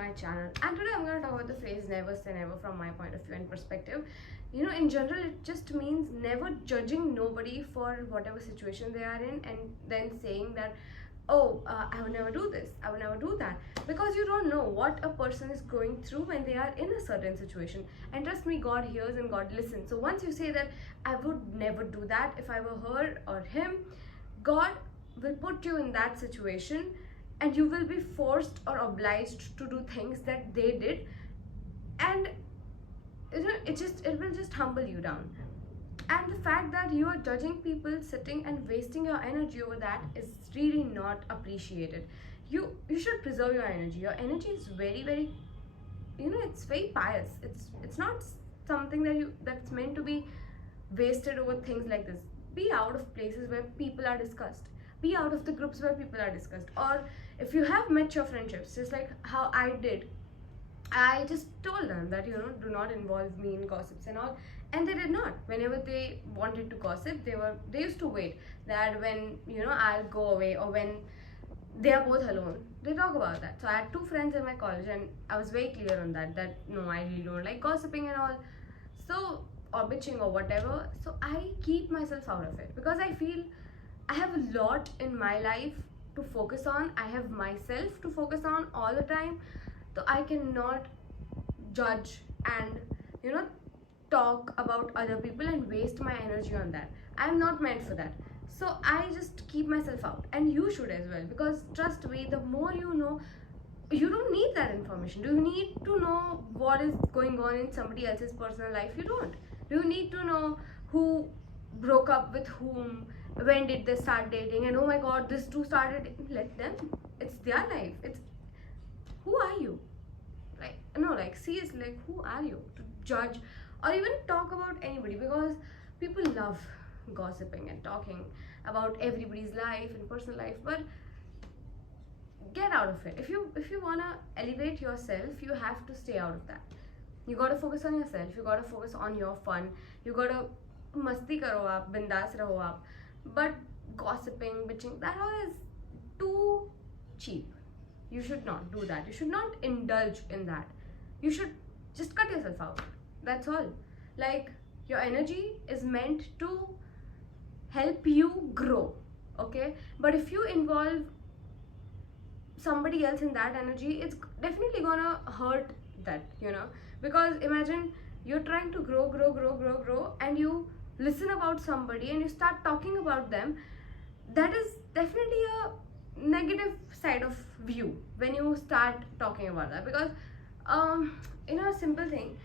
my channel, and today I'm going to talk about the phrase never say never from my point of view and perspective. You know, in general, it just means never judging nobody for whatever situation they are in and then saying that, oh, I would never do this, I would never do that, because you don't know what a person is going through when they are in a certain situation. And trust me, God hears and God listens. So once you say that I would never do that if I were her or him, God will put you in that situation and you will be forced or obliged to do things that they did, and it will just humble you down. And the fact that you are judging people sitting and wasting your energy over that is really not appreciated. You should preserve your energy. Your energy is very, it's very pious. It's not something that's meant to be wasted over things like this. Be out of places where people are discussed. Be out of the groups where people are discussed. Or if you have met your friendships, just like how I did, I just told them that, do not involve me in gossips and all, and they did not. Whenever they wanted to gossip, they used to wait that when I'll go away, or when they are both alone, they talk about that. So I had two friends in my college, and I was very clear on that no, I really don't like gossiping and all, so, or bitching or whatever. So I keep myself out of it because I feel I have a lot in my life to focus on. I have myself to focus on all the time. So I cannot judge and talk about other people and waste my energy on that. I'm not meant for that. So I just keep myself out, and you should as well, because trust me, the more you know, you don't need that information. Do you need to know what is going on in somebody else's personal life? You don't. Do you need to know who broke up with whom, when did they start dating, and oh my god, this two started? Let them. It's their life. It's, who are you? Like, no, like, seriously, like, who are you to judge or even talk about anybody? Because people love gossiping and talking about everybody's life and personal life, but get out of it. If you want to elevate yourself, you have to stay out of that. You got to focus on yourself. You got to focus on your fun. You got to masti karo aap, bindas raho aap. But gossiping, bitching, that all is too cheap. You should not do that. You should not indulge in that. You should just cut yourself out. That's all. Like, your energy is meant to help you grow, okay? But if you involve somebody else in that energy, it's definitely gonna hurt that, because imagine you're trying to grow, and you listen about somebody and you start talking about them. That is definitely a negative side of view when you start talking about that, because a simple thing,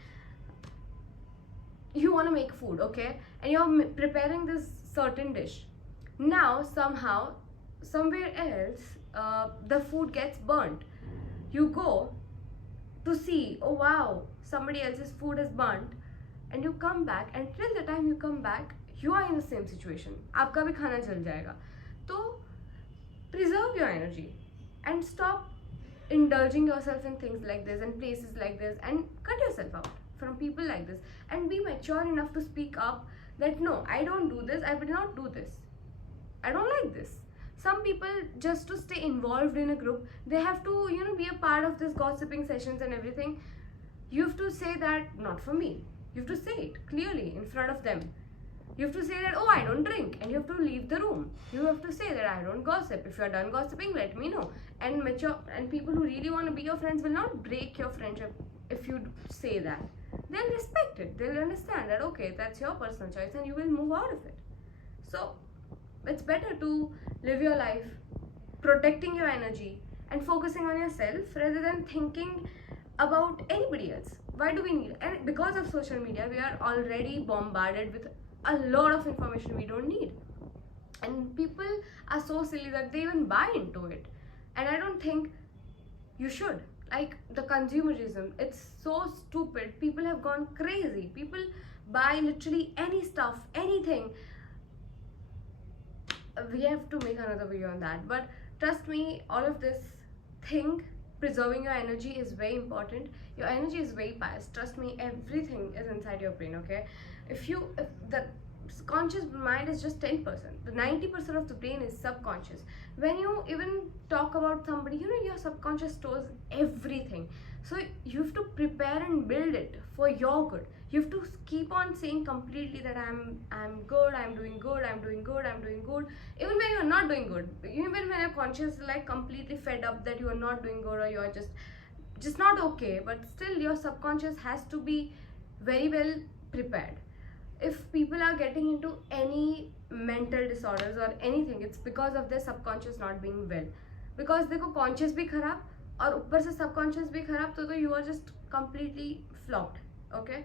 you want to make food, okay, and you're preparing this certain dish. Now somehow, somewhere else, the food gets burnt. You go to see, oh wow, somebody else's food is burnt, and you come back, and till the time you come back, you are in the same situation. आपका भी खाना जल जाएगा. तो preserve your energy and stop indulging yourself in things like this and places like this, and cut yourself out from people like this, and be mature enough to speak up that no, I don't do this, I will not do this, I don't like this. Some people, just to stay involved in a group, they have to be a part of this gossiping sessions and everything. You have to say that, not for me. You have to say it clearly in front of them. You have to say that, oh, I don't drink, and you have to leave the room. You have to say that I don't gossip. If you're done gossiping, let me know. And mature and people who really want to be your friends will not break your friendship if you say that. They'll respect it. They'll understand that, okay, that's your personal choice, and you will move out of it. So it's better to live your life protecting your energy and focusing on yourself rather than thinking about anybody else. Why do we need? And because of social media, we are already bombarded with a lot of information we don't need, and people are so silly that they even buy into it. And I don't think you should. Like, the consumerism, it's so stupid. People have gone crazy. People buy literally any stuff, anything. We have to make another video on that, but trust me, all of this thing, preserving your energy, is very important. Your energy is very pious. Trust me, everything is inside your brain, okay? If the conscious mind is just 10%, the 90% of the brain is subconscious. When you even talk about somebody, your subconscious stores everything. So you have to prepare and build it for your good. You have to keep on saying completely that I'm good, I'm doing good, I'm doing good, I'm doing good, even when you're not doing good, even when you're conscious, like completely fed up that you are not doing good, or you're just not okay, but still your subconscious has to be very well prepared. If people are getting into any mental disorders or anything, it's because of their subconscious not being well. Because देखो conscious भी खराब और ऊपर से subconscious भी खराब, तो you are just completely flopped. Okay,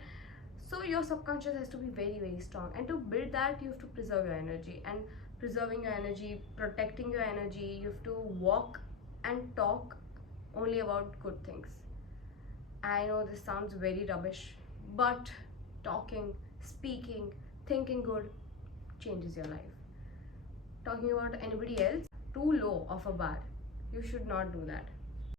so your subconscious has to be very very strong, and to build that you have to preserve your energy. And preserving your energy, protecting your energy, you have to walk and talk only about good things. I know this sounds very rubbish, but talking, speaking, thinking good changes your life. Talking about anybody else too low of a bar, you should not do that.